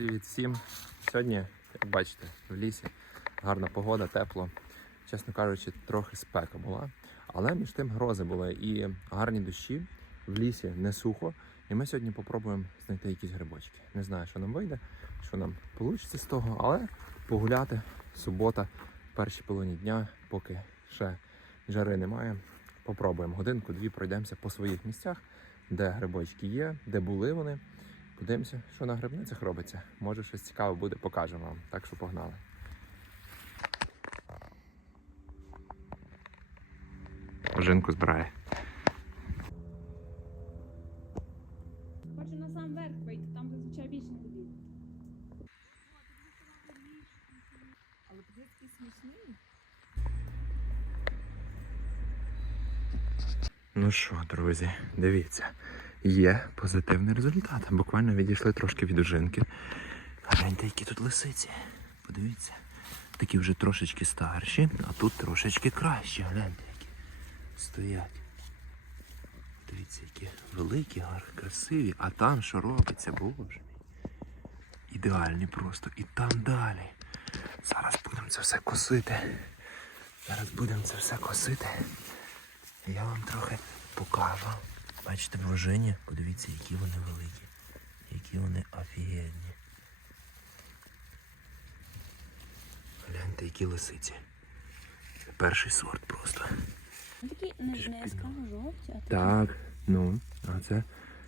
Привіт всім. Сьогодні, як бачите, в лісі гарна погода, тепло. Чесно кажучи, трохи спека була. Але між тим грози були і гарні дощі в лісі не сухо. І ми сьогодні попробуємо знайти якісь грибочки. Не знаю, що нам вийде, що нам вийде з того, але погуляти субота, перші половині дня, поки ще жари немає. Попробуємо годинку-дві пройдемося по своїх місцях, де грибочки є, де були вони. Подивимося, що на грибницях робиться. Може щось цікаве буде, покажемо вам. Так що погнали. Жинку збирає. Хочу на сам верх вийти, там зазвичай більше грибів. Але подивись, який смішний. Ну що, друзі, дивіться, є позитивний результат. Буквально відійшли трошки від ужинки. Гляньте, які тут лисиці. Подивіться. Такі вже трошечки старші, а тут трошечки кращі. Гляньте, які стоять. Дивіться, які великі, гарні, красиві. А там що робиться, боже. Ідеальні просто. І там далі. Зараз будемо це все косити. Зараз будемо це все косити. Я вам трохи покажу. Бачите, вложення? подивіться, які вони великі, які вони офігенні. Гляньте, які лисиці. Це перший сорт просто. Такі не, не яскраво жовті, а такі. Так, ну, а це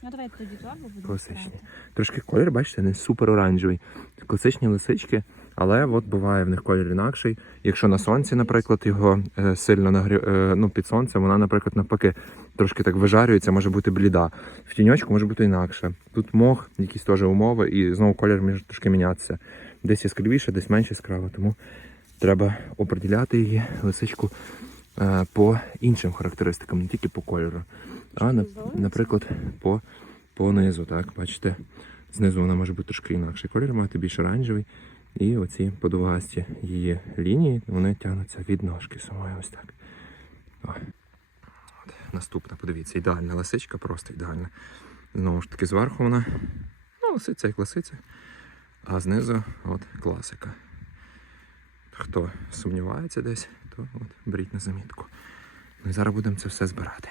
Ну давай тоді будемо класичні. Трошки колір, бачите, не супер оранжевий. Класичні лисички, але от буває в них колір інакший. Якщо на сонці, наприклад, його е, сильно нагрі... е, ну, під сонцем, вона, наприклад, навпаки, трошки так вижарюється, може бути бліда. В тіньочку може бути інакше. Тут мох, якісь теж умови, і знову колір може трошки мінятися. Десь яскравіше, десь менш яскраво. Тому треба оприділяти її лисичку е, по іншим характеристикам, не тільки по кольору, а на, наприклад, по, по низу. Так, бачите, знизу вона може бути трошки інакший колір, мати більш оранжевий. І оці подовгасті її лінії вони тягнуться від ножки самої ось так. О. От, наступна, подивіться, ідеальна лисичка, просто ідеальна. Знову ж таки, зверху вона. Ну, лисиця як лисиця. А знизу от класика. Хто сумнівається десь, то от беріть на замітку. Ми зараз будемо це все збирати.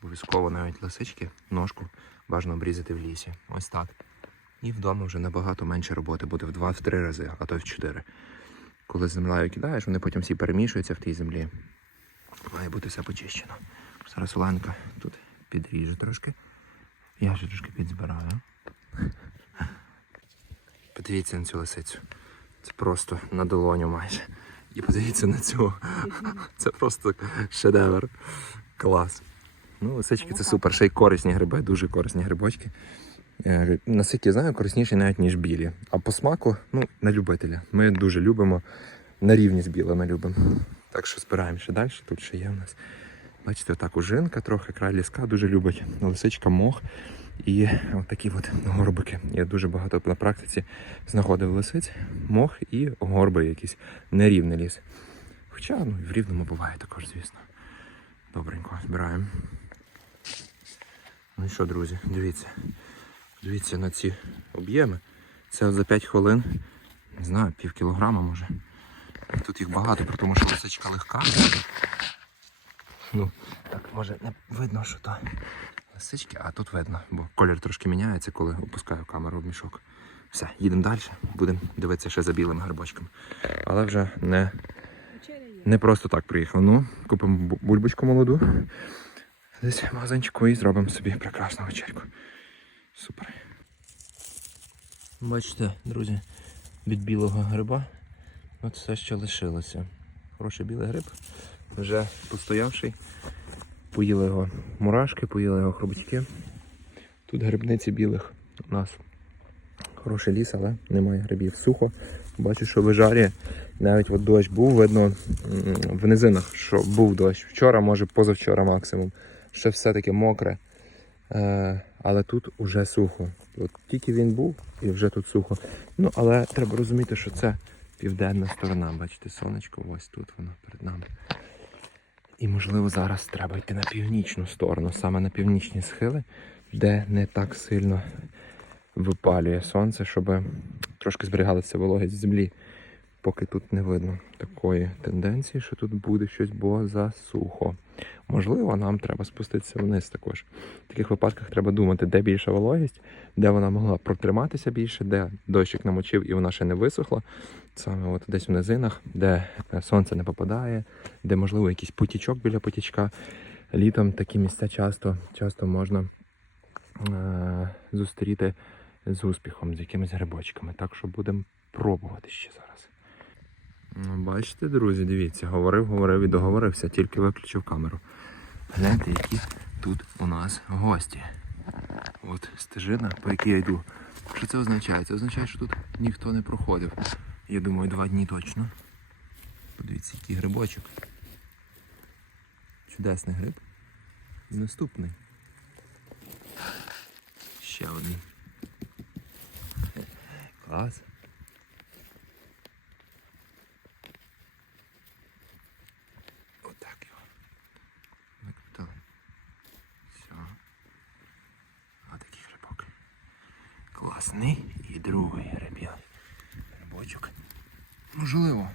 Обов'язково навіть лисички, ножку бажано обрізати в лісі. Ось так. І вдома вже набагато менше роботи буде в 2-3 рази, а то й в 4. Коли землею кидаєш, вони потім всі перемішуються в тій землі. Має бути все почищено. Зараз Оленка тут підріже трошки. Я ще трошки підзбираю. Подивіться на цю лисицю. Це просто на долоню майже. І подивіться на цю. Це просто шедевр. Клас. Ну, лисички це супер. Ще й корисні гриби, дуже корисні грибочки. Е, Наскільки я знаю, корисніші навіть, ніж білі. А по смаку, ну, на любителя. Ми дуже любимо, на рівні з білими любимо. Так що збираємо ще далі. Тут ще є в нас. Бачите, отак ужинка трохи, край ліска дуже любить. Лисичка, мох і отакі от горбики. Я дуже багато на практиці знаходив лисиць, мох і горби якісь. Нерівний ліс. Хоча ну, і в рівному буває також, звісно. Добренько, збираємо. Ну що, друзі, дивіться. Дивіться на ці об'єми. Це за 5 хвилин, не знаю, пів кілограма може. Тут їх багато, при тому що лисичка легка. Ну, так може не видно, що то лисички, а тут видно, бо колір трошки міняється, коли опускаю камеру в мішок. Все, їдемо далі, будемо дивитися ще за білими грибочками. Але вже не, не просто так приїхав. Ну, купимо бульбочку молоду. Десь в магазинчику і зробимо собі прекрасну вечерку. Супер. Бачите, друзі, від білого гриба от все, що лишилося. Хороший білий гриб, вже постоявший. Поїли його мурашки, поїли його хробачки. Тут грибниці білих у нас хороший ліс, але немає грибів. Сухо. Бачу, що вижарює. Навіть от дощ був, видно в низинах, що був дощ. Вчора, може позавчора максимум. Ще все таке мокре. Е, але тут уже сухо. От тільки він був і вже тут сухо. Ну, але треба розуміти, що це південна сторона. Бачите, сонечко, ось тут воно перед нами. І можливо зараз треба йти на північну сторону, саме на північні схили, де не так сильно випалює сонце, щоб трошки зберігалася вологість землі. Поки тут не видно такої тенденції, що тут буде щось, бо засухо. Можливо, нам треба спуститися вниз також. В таких випадках треба думати, де більша вологість, де вона могла протриматися більше, де дощик намочив і вона ще не висохла. Саме от десь в низинах, де е, сонце не попадає, де можливо якийсь потічок біля потічка. Літом такі місця часто, часто можна е- зустріти з успіхом, з якимись грибочками. Так що будемо пробувати ще зараз. Ну, бачите, друзі, дивіться, говорив, говорив і договорився, тільки виключив камеру. Гляньте, які тут у нас гості. От стежина, по якій я йду. Що це означає? Це означає, що тут ніхто не проходив. Я думаю, два дні точно. Подивіться, який грибочок. Чудесний гриб. Наступний. Ще один. Клас. Отак його. Викрутили. Все. Отакий грибок. Класний. І другий гриб. Грибочок. Можливо.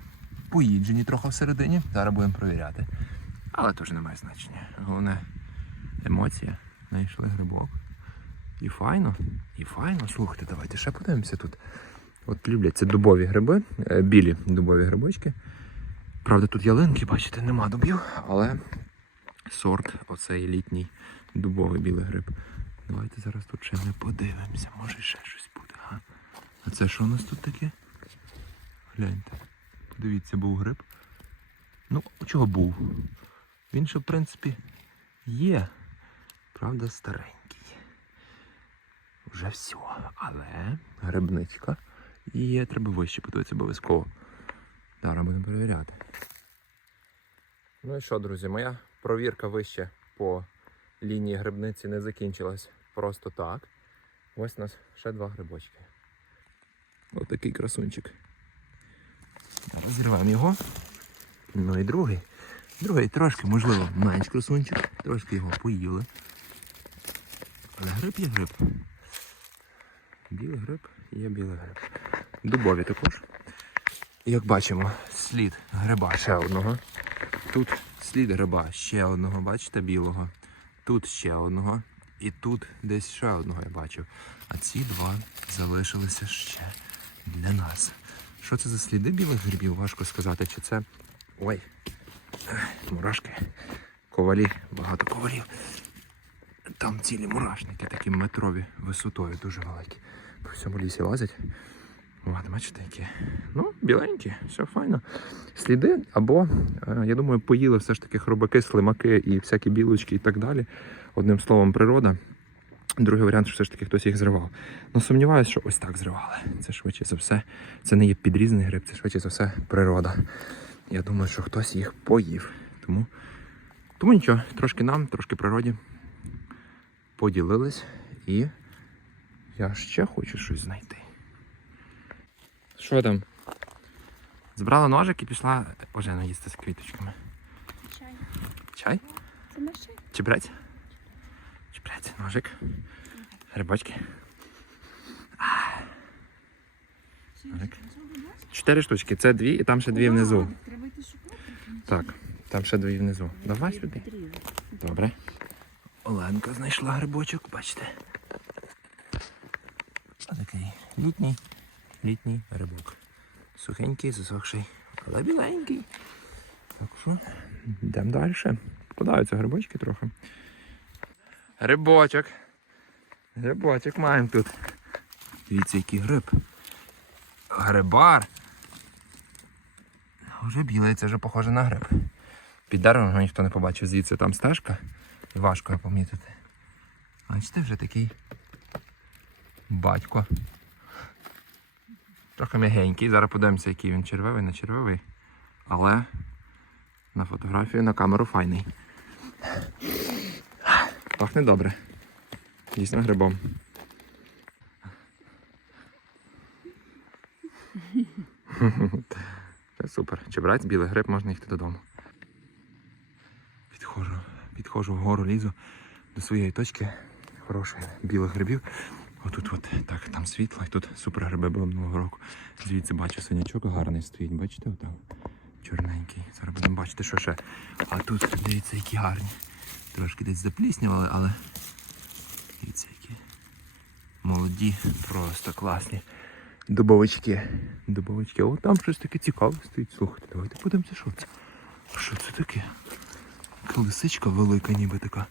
Поїджені трохи всередині. Зараз будемо провіряти. Але теж не має значення. Головне емоція. Знайшли грибок. І файно. І файно. Слухайте, давайте ще подивимося тут. От люблять це дубові гриби, е, білі дубові грибочки. Правда, тут ялинки, бачите, нема дубів, але сорт оцей літній дубовий білий гриб. Давайте зараз тут ще ми подивимося, може ще щось буде. Га? А це що у нас тут таке? Гляньте. Подивіться, був гриб. Ну, чого був? Він ще, в принципі, є. Правда, старенький. Вже все. Але грибничка є, треба вище подивитися обов'язково. Зараз будемо перевіряти. Ну і що, друзі, моя провірка вище по лінії грибниці не закінчилась просто так. Ось у нас ще два грибочки. Ось такий красунчик. Зриваємо його. Ну і другий. Другий трошки, можливо, менш красунчик. Трошки його поїли. Але гриб є гриб. Білий гриб є білий гриб. Дубові також. Як бачимо, слід гриба ще одного. Тут слід гриба ще одного, бачите, білого. Тут ще одного. І тут десь ще одного я бачив. А ці два залишилися ще для нас. Що це за сліди білих грибів? Важко сказати, чи це. Ой. Мурашки. Ковалі, багато ковалів. Там цілі мурашники, такі метрові висотою, дуже великі. По всьому лісі лазять. От, бачите, які. Ну, біленькі, все файно. Сліди, або, е, я думаю, поїли все ж таки хробаки, слимаки і всякі білочки і так далі. Одним словом, природа. Другий варіант, що все ж таки хтось їх зривав. Ну, сумніваюся, що ось так зривали. Це швидше за все. Це не є підрізаний гриб, це швидше за все природа. Я думаю, що хтось їх поїв. Тому, тому нічого, трошки нам, трошки природі. Поділились і я ще хочу щось знайти. Що там? Збрала ножик і пішла ожену їсти з квіточками. Чай. Чай? Це наш чай? Чебрець? Чебрець, ножик. Грибочки. Так. Чотири штучки. Це дві і там ще дві внизу. Так, там ще дві внизу. Давай сюди. Добре. Оленка знайшла грибочок, бачите. Отакий літній, літній грибок. Сухенький, засохший, але біленький. Так що, йдемо далі. Попадаються грибочки трохи. Грибочок. Грибочок маємо тут. Дивіться, який гриб. Грибар. Вже білий, це вже похоже на гриб. Під деревом його ніхто не побачив, звідси там стежка. І важко його помітити. Бачите, вже такий батько. Трохи м'ягенький. Зараз подивимося, який він червивий, не червивий. Але на фотографію на камеру файний. Пахне добре. Дійсно грибом. Супер. Чебрець, білий гриб, можна їхати додому. Підходжу, підходжу вгору, лізу до своєї точки хороших білих грибів. Отут от так, там світло, і тут супер гриби було минулого року. Звідси бачу синячок гарний стоїть, бачите, отам? Чорненький. Зараз будемо бачити, що ще. А тут, дивіться, які гарні. Трошки десь запліснявали, але дивіться, які молоді, просто класні. Дубовички. Дубовички. О, там щось таке цікаве стоїть. Слухайте, давайте подивимося, що це. Що це таке? Лисичка велика, ніби така.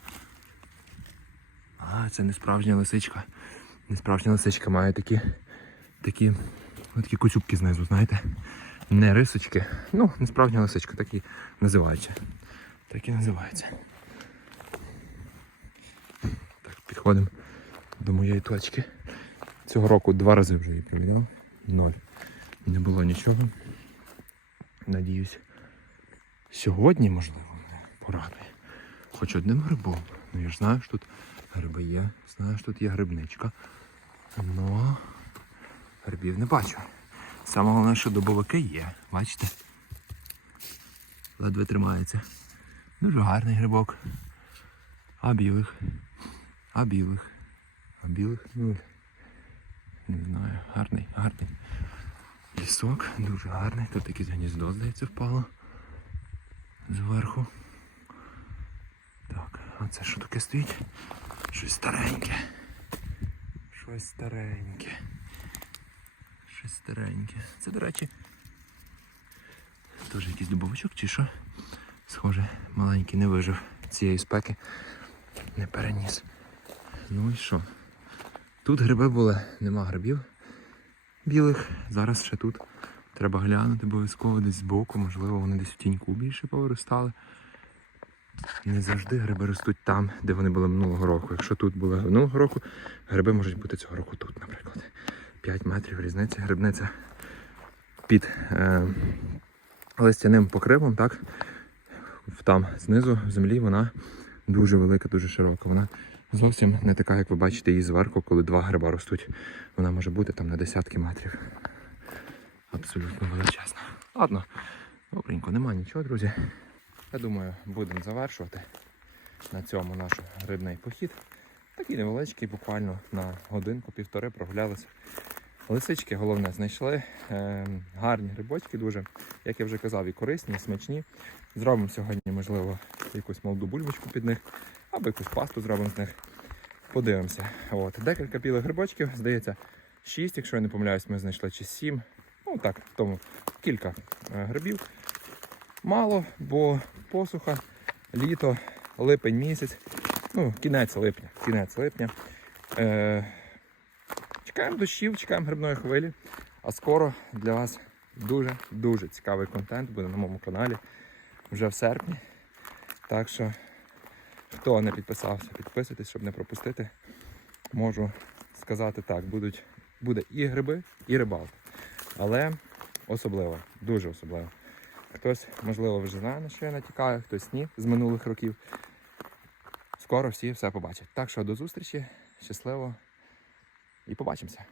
А, це не справжня лисичка. Не справжня лисичка має такі, такі, ну, такі куцюбки знизу, знаєте? Не рисочки. Ну, не справжня лисичка, так і називаються. Так і називається. Так, підходимо до моєї точки. Цього року два рази вже її провідав. Ноль. Не було нічого. Надіюсь, сьогодні, можливо, порадує. Хоч одним грибом. Ну я ж знаю, що тут гриби є. Знаю, що тут є грибничка. Но грибів не бачу. Саме головне, що дубовики є. Бачите? Ледве тримається. Дуже гарний грибок. А білих. А білих. А білих, ну. Не знаю, гарний, гарний. Лісок, дуже гарний. Тут якесь гніздо, здається, впало. Зверху. Так, а це що таке стоїть? Щось стареньке. Щось стареньке. Щось стареньке. Це, до речі. Теж якийсь дубовичок чи що? Схоже, маленький не вижив цієї спеки. Не переніс. Ну і що? Тут гриби були, нема грибів білих. Зараз ще тут треба глянути обов'язково десь збоку, можливо, вони десь в тіньку більше повиростали. Не завжди гриби ростуть там, де вони були минулого року. Якщо тут були минулого року, гриби можуть бути цього року тут, наприклад. 5 метрів різниця, грибниця під е, листяним покривом, так? Там знизу в землі вона дуже велика, дуже широка. Вона зовсім не така, як ви бачите її зверху, коли два гриба ростуть. Вона може бути там на десятки метрів. Абсолютно величезна. Ладно, добренько, нема нічого, друзі. Я думаю, будемо завершувати на цьому наш грибний похід. Такий невеличкий, буквально на годинку-півтори прогулялися. Лисички, головне, знайшли. Е, гарні грибочки дуже, як я вже казав, і корисні, і смачні. Зробимо сьогодні, можливо, якусь молоду бульбочку під них, або якусь пасту зробимо з них. Подивимося. От. Декілька білих грибочків, здається, шість, якщо я не помиляюсь, ми знайшли чи сім. Ну так, тому кілька е, грибів. Мало, бо посуха, літо, липень місяць. Ну, кінець липня. Кінець липня. Е, чекаємо дощів, чекаємо грибної хвилі. А скоро для вас дуже-дуже цікавий контент буде на моєму каналі вже в серпні. Так що, хто не підписався, підписуйтесь, щоб не пропустити. Можу сказати так, будуть, буде і гриби, і рибалка. Але особливо, дуже особливо. Хтось, можливо, вже знає, на що я натякаю, хтось ні з минулих років. Скоро всі все побачать. Так що до зустрічі, щасливо і побачимося.